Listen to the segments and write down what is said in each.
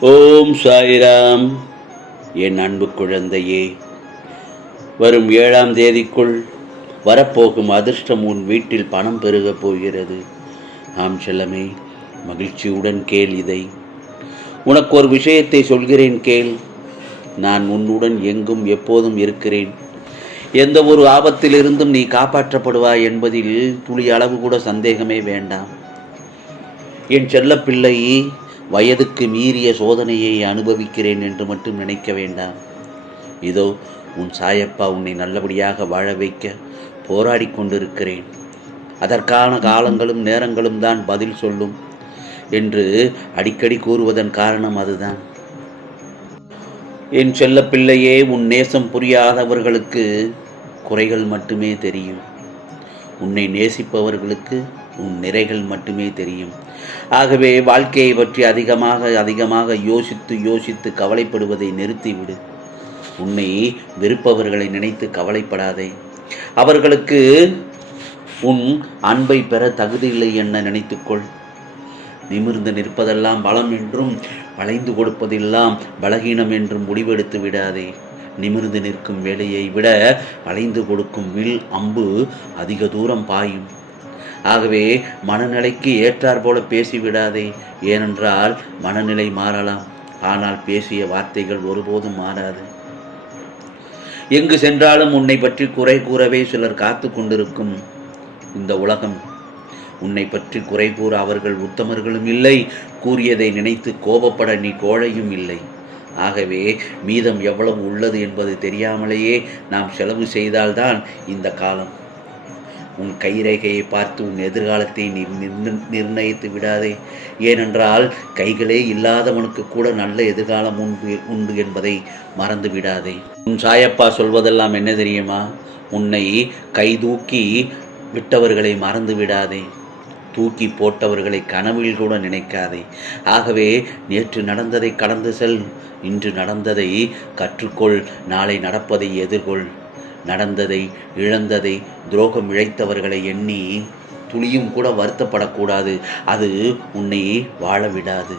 ஓம் சாய்ராம். என் அன்பு குழந்தையே வரும் ஏழாம் தேதிக்குள் வரப்போகும் அதிர்ஷ்டம் உன் வீட்டில் பணம் பெருகப் போகிறது. ஆம் செல்லமே மகிழ்ச்சியுடன் கேள் இதை. உனக்கு ஒரு விஷயத்தை சொல்கிறேன் கேள். நான் உன்னுடன் எங்கும் எப்போதும் இருக்கிறேன். எந்த ஒரு ஆபத்திலிருந்தும் நீ காப்பாற்றப்படுவாய் என்பதில் துளி அளவு கூட சந்தேகமே வேண்டாம். என் செல்லப்பிள்ளை வயதுக்கு மீறிய சோதனையை அனுபவிக்கிறேன் என்று மட்டும் நினைக்க வேண்டாம். இதோ உன் சாயப்பா உன்னை நல்லபடியாக வாழ வைக்க போராடி கொண்டிருக்கிறேன். அதற்கான காலங்களும் நேரங்களும் தான் பதில் சொல்லும் என்று அடிக்கடி கூறுவதன் காரணம் அதுதான். என் செல்ல பிள்ளையே உன் நேசம் புரியாதவர்களுக்கு குறைகள் மட்டுமே தெரியும். உன்னை நேசிப்பவர்களுக்கு உன் நிறைகள் மட்டுமே தெரியும். ஆகவே வாழ்க்கையை பற்றி அதிகமாக அதிகமாக யோசித்து யோசித்து கவலைப்படுவதை நிறுத்திவிடு. உன்னை வெறுப்பவர்களை நினைத்து கவலைப்படாதே. அவர்களுக்கு உன் அன்பை பெற தகுதியில்லை என நினைத்துக்கொள். நிமிர்ந்து நிற்பதெல்லாம் பலம் என்றும் வளைந்து கொடுப்பதெல்லாம் பலகீனம் என்றும் முடிவெடுத்து விடாதே. நிமிர்ந்து நிற்கும் வேலையை விட வளைந்து கொடுக்கும் வில் அம்பு அதிக தூரம் பாயும். ஆகவே மனநிலைக்கு ஏற்றார் போல பேசிவிடாதே. ஏனென்றால் மனநிலை மாறலாம். ஆனால் பேசிய வார்த்தைகள் ஒருபோதும் மாறாது. எங்கு சென்றாலும் உன்னை பற்றி குறை கூறவே சிலர் காத்து கொண்டிருக்கும் இந்த உலகம். உன்னை பற்றி குறை கூற அவர்கள் உத்தமர்களும் இல்லை. கூறியதை நினைத்து கோபப்பட நீ கோழையும் இல்லை. ஆகவே மீதம் எவ்வளவு உள்ளது என்பது தெரியாமலேயே நாம் செலவு செய்தால்தான் இந்த காலம். உன் கைரேகையை பார்த்து உன் எதிர்காலத்தை நீ நிர்ணயித்து விடாதே. ஏனென்றால் கைகளே இல்லாதவனுக்கு கூட நல்ல எதிர்காலம் உண்டு உண்டு என்பதை மறந்து விடாதே. உன் சாயப்பா சொல்வதெல்லாம் என்ன தெரியுமா? உன்னை கை தூக்கி விட்டவர்களை மறந்து விடாதே. தூக்கி போட்டவர்களை கனவில் கூட நினைக்காதே. ஆகவே நேற்று நடந்ததை கடந்து செல். இன்று நடந்ததை கற்றுக்கொள். நாளை நடப்பதை எதிர்கொள். நடந்ததை இழந்ததை துரோகம் இழைத்தவர்களை எண்ணி துளியும் கூட வருத்தப்படக்கூடாது. அது உன்னை வாழ விடாது.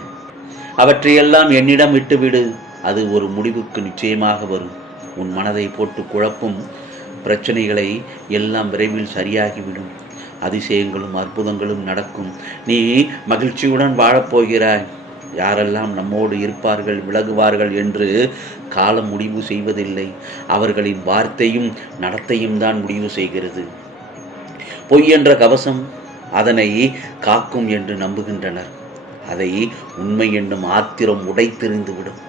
அவற்றையெல்லாம் என்னிடம் விட்டுவிடு அது ஒரு முடிவுக்கு நிச்சயமாக வரும். உன் மனதை போட்டு குழப்பும் பிரச்சனைகளை எல்லாம் விரைவில் சரியாகிவிடும். அதிசயங்களும் அற்புதங்களும் நடக்கும். நீ மகிழ்ச்சியுடன் வாழப்போகிறாய் யாரெல்லாம் நம்மோடு இருப்பார்கள் விலகுவார்கள் என்று காலம் முடிவு செய்வதில்லை. அவர்களின் வார்த்தையும் நடத்தையும் தான் முடிவு செய்கிறது. பொய் என்ற கவசம் அதனை காக்கும் என்று நம்புகின்றனர். அதை உண்மை என்னும் ஆத்திரம் உடைத்தெறிந்துவிடும்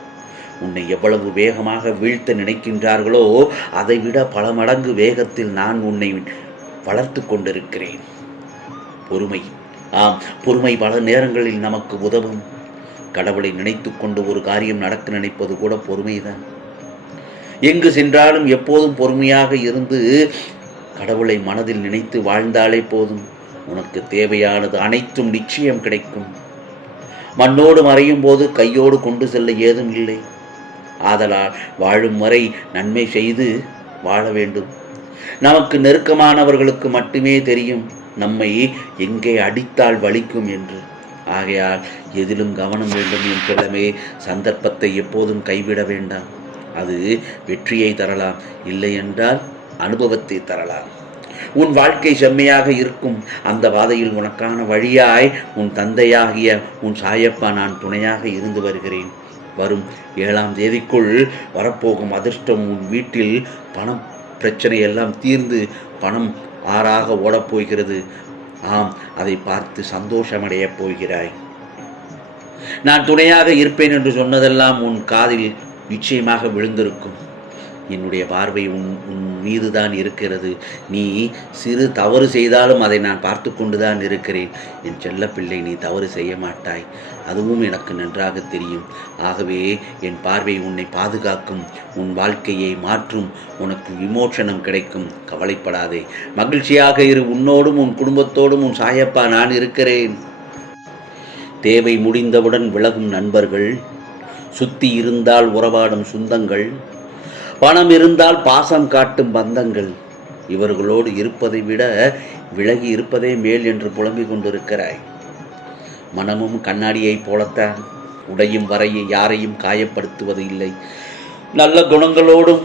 உன்னை எவ்வளவு வேகமாக வீழ்த்த நினைக்கின்றார்களோ அதைவிட பல மடங்கு வேகத்தில் நான் உன்னை வளர்த்து கொண்டிருக்கிறேன். பொறுமை. ஆம் பொறுமை பல நேரங்களில் நமக்கு உதவும். கடவுளை நினைத்து கொண்டு ஒரு காரியம் நடக்க நினைப்பது கூட பொறுமைதான். எங்கு சென்றாலும் எப்போதும் பொறுமையாக இருந்து கடவுளை மனதில் நினைத்து வாழ்ந்தாலே போதும். உனக்கு தேவையானது அனைத்தும் நிச்சயம் கிடைக்கும். மண்ணோடு மறையும் போது கையோடு கொண்டு செல்ல ஏதும் இல்லை. ஆதலால் வாழும் வரை நன்மை செய்து வாழ வேண்டும். நமக்கு நெருக்கமானவர்களுக்கு மட்டுமே தெரியும் நம்மை எங்கே அடித்தால் வலிக்கும் என்று. ஆகையால் எதிலும் கவனம் வேண்டும் என் சந்தர்ப்பத்தை எப்போதும் கைவிட வேண்டாம். அது வெற்றியை தரலாம். இல்லை என்றால் அனுபவத்தை தரலாம். உன் வாழ்க்கை செம்மையாக இருக்கும். அந்த பாதையில் உனக்கான வழியாய் உன் தந்தையாகிய உன் சாயப்பா நான் துணையாக இருந்து வருகிறேன். வரும் ஏழாம் தேதிக்குள் வரப்போகும் அதிர்ஷ்டம் உன் வீட்டில் பணம் பிரச்சனை எல்லாம் தீர்ந்து பணம் ஆறாக ஓடப்போகிறது ஆம் அதை பார்த்து சந்தோஷமடையப் போகிறாய். நான் துணையாக இருப்பேன் என்று சொன்னதெல்லாம் உன் காதில் நிச்சயமாக விழுந்திருக்கும். என்னுடைய பார்வை உன் உன் மீது தான் இருக்கிறது. நீ சிறு தவறு செய்தாலும் அதை நான் பார்த்து கொண்டு தான் இருக்கிறேன். என் செல்லப்பிள்ளை நீ தவறு செய்ய மாட்டாய். அதுவும் எனக்கு நன்றாக தெரியும். ஆகவே என் பார்வை உன்னை பாதுகாக்கும் உன் வாழ்க்கையை மாற்றும் உனக்கு விமோசனம் கிடைக்கும். கவலைப்படாதே. மகிழ்ச்சியாக இரு. உன்னோடும் உன் குடும்பத்தோடும் உன் சாயப்பா நான் இருக்கிறேன். தேவை முடிந்தவுடன் விலகும் நண்பர்கள் சுத்தி இருந்தால் உறவாடும் சொந்தங்கள் பணம் இருந்தால் பாசம் காட்டும் பந்தங்கள். இவர்களோடு இருப்பதை விட விலகி இருப்பதே மேல் என்று புலம்பிக் கொண்டிருக்கிறாய். மனமும் கண்ணாடியைப் போலத்தான். உடையும் வரையை யாரையும் காயப்படுத்துவது இல்லை. நல்ல குணங்களோடும்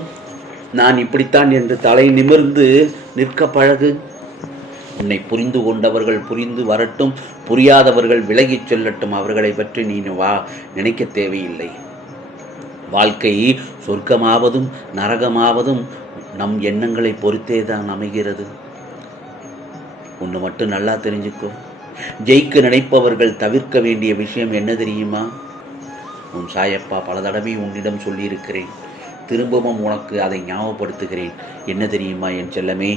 நான் இப்படித்தான் என்று தலை நிமிர்ந்து நிற்க பழகு. உன்னை புரிந்து கொண்டவர்கள் புரிந்து வரட்டும். புரியாதவர்கள் விலகிச் செல்லட்டும். அவர்களை பற்றி நீ வா நினைக்க தேவையில்லை. வாழ்க்கை சொர்க்கமாவதும் நரகமாவதும் நம் எண்ணங்களை பொறுத்தே தான் அமைகிறது. ஒன்று மட்டும் நல்லா தெரிஞ்சுக்கோ. ஜெயிக்க நினைப்பவர்கள் தவிர்க்க வேண்டிய விஷயம் என்ன தெரியுமா? உன் சாயப்பா பல தடவை உன்னிடம் சொல்லியிருக்கிறேன். திரும்பவும் உனக்கு அதை ஞாபகப்படுத்துகிறேன். என்ன தெரியுமா என் செல்லமே?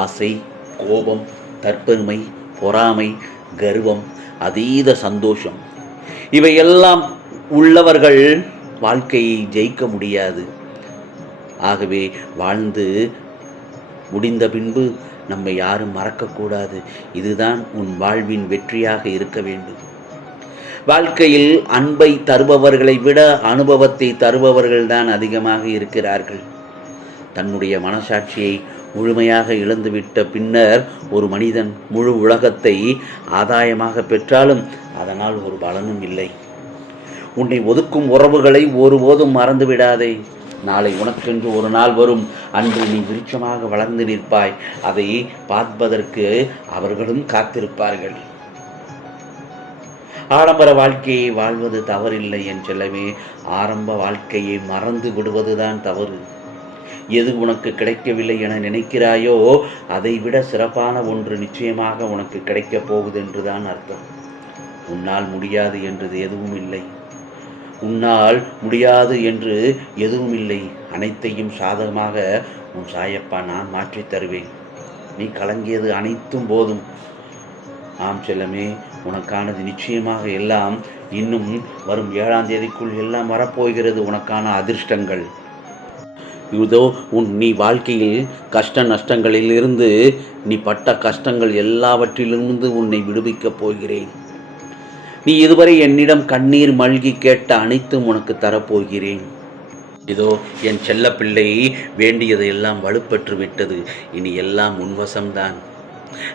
ஆசை கோபம் தற்பெருமை பொறாமை கர்வம் அதீத சந்தோஷம். இவையெல்லாம் உள்ளவர்கள் வாழ்க்கையை ஜெயிக்க முடியாது. ஆகவே வாழ்ந்து முடிந்த பின்பு நம்மை யாரும் மறக்கக்கூடாது. இதுதான் உன் வாழ்வின் வெற்றியாக இருக்க வேண்டும். வாழ்க்கையில் அன்பை தருபவர்களை விட அனுபவத்தை தருபவர்கள் தான் அதிகமாக இருக்கிறார்கள். தன்னுடைய மனசாட்சியை முழுமையாக இழந்துவிட்ட பின்னர் ஒரு மனிதன் முழு உலகத்தை ஆதாயமாக பெற்றாலும் அதனால் ஒரு பலனும் இல்லை. உன்னை ஒதுக்கும் உறவுகளை ஒருபோதும் மறந்து விடாதே. நாளை உனக்கென்று ஒரு நாள் வரும். அன்று நீ விருட்சமாக வளர்ந்து நிற்பாய். அதை பார்ப்பதற்கு அவர்களும் காத்திருப்பார்கள். ஆடம்பர வாழ்க்கையை வாழ்வது தவறில்லை என் செல்லவே ஆரம்ப வாழ்க்கையை மறந்து விடுவதுதான் தவறு. எது உனக்கு கிடைக்கவில்லை என நினைக்கிறாயோ அதை விட சிறப்பான ஒன்று நிச்சயமாக உனக்கு கிடைக்கப் போகுது என்றுதான் அர்த்தம். உன்னால் முடியாது என்றது எதுவும் இல்லை. உன்னால் முடியாது என்று எதுவும் இல்லை அனைத்தையும் சாதகமாக உன் சாயப்பா நான் மாற்றித் தருவேன். நீ கலங்கியது அனைத்தும் போதும். ஆம் செல்லமே உனக்கானது நிச்சயமாக எல்லாம் இன்னும் வரும் ஏழாம் தேதிக்குள் எல்லாம் வரப்போகிறது உனக்கான அதிர்ஷ்டங்கள். இதோ உன் நீ வாழ்க்கையில் கஷ்ட நஷ்டங்களிலிருந்து நீ பட்ட கஷ்டங்கள் எல்லாவற்றிலிருந்து உன்னை விடுவிக்கப் போகிறேன். நீ இதுவரை என்னிடம் கண்ணீர் மல்கி கேட்ட அனைத்தும் உனக்கு தரப்போகிறேன். இதோ என் செல்லப்பிள்ளை வேண்டியது எல்லாம் வலுப்பெற்று விட்டது. இனி எல்லாம் உன்வசம்தான்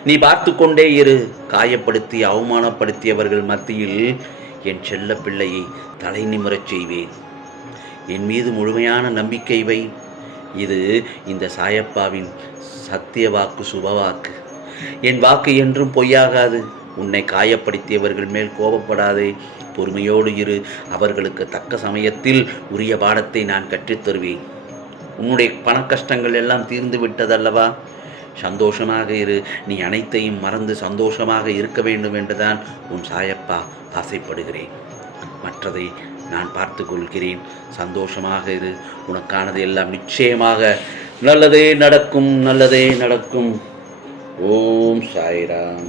நீ பார்த்து கொண்டே இரு. காயப்படுத்தி அவமானப்படுத்தியவர்கள் மத்தியில் என் செல்ல பிள்ளையை தலை நிமிரச் செய்வேன். என் மீது முழுமையான நம்பிக்கை வை. இது இந்த சாயப்பாவின் சத்திய வாக்கு சுபவாக்கு. என் வாக்கு என்றும் பொய்யாகாது. உன்னை காயப்படுத்தியவர்கள் மேல் கோபப்படாதே. பொறுமையோடு இரு. அவர்களுக்கு தக்க சமயத்தில் உரிய பாடத்தை நான் கற்றுத்தருவேன் உன்னுடைய பண கஷ்டங்கள் எல்லாம் தீர்ந்து விட்டதல்லவா? சந்தோஷமாக இரு. நீ அனைத்தையும் மறந்து சந்தோஷமாக இருக்க வேண்டும் என்றுதான் உன் சாயப்பா ஆசைப்படுகிறேன். மற்றதை நான் பார்த்து கொள்கிறேன். சந்தோஷமாக இரு. உனக்கானது எல்லாம் நிச்சயமாக நல்லதே நடக்கும் நல்லதே நடக்கும். ஓம் சாய்ராம்.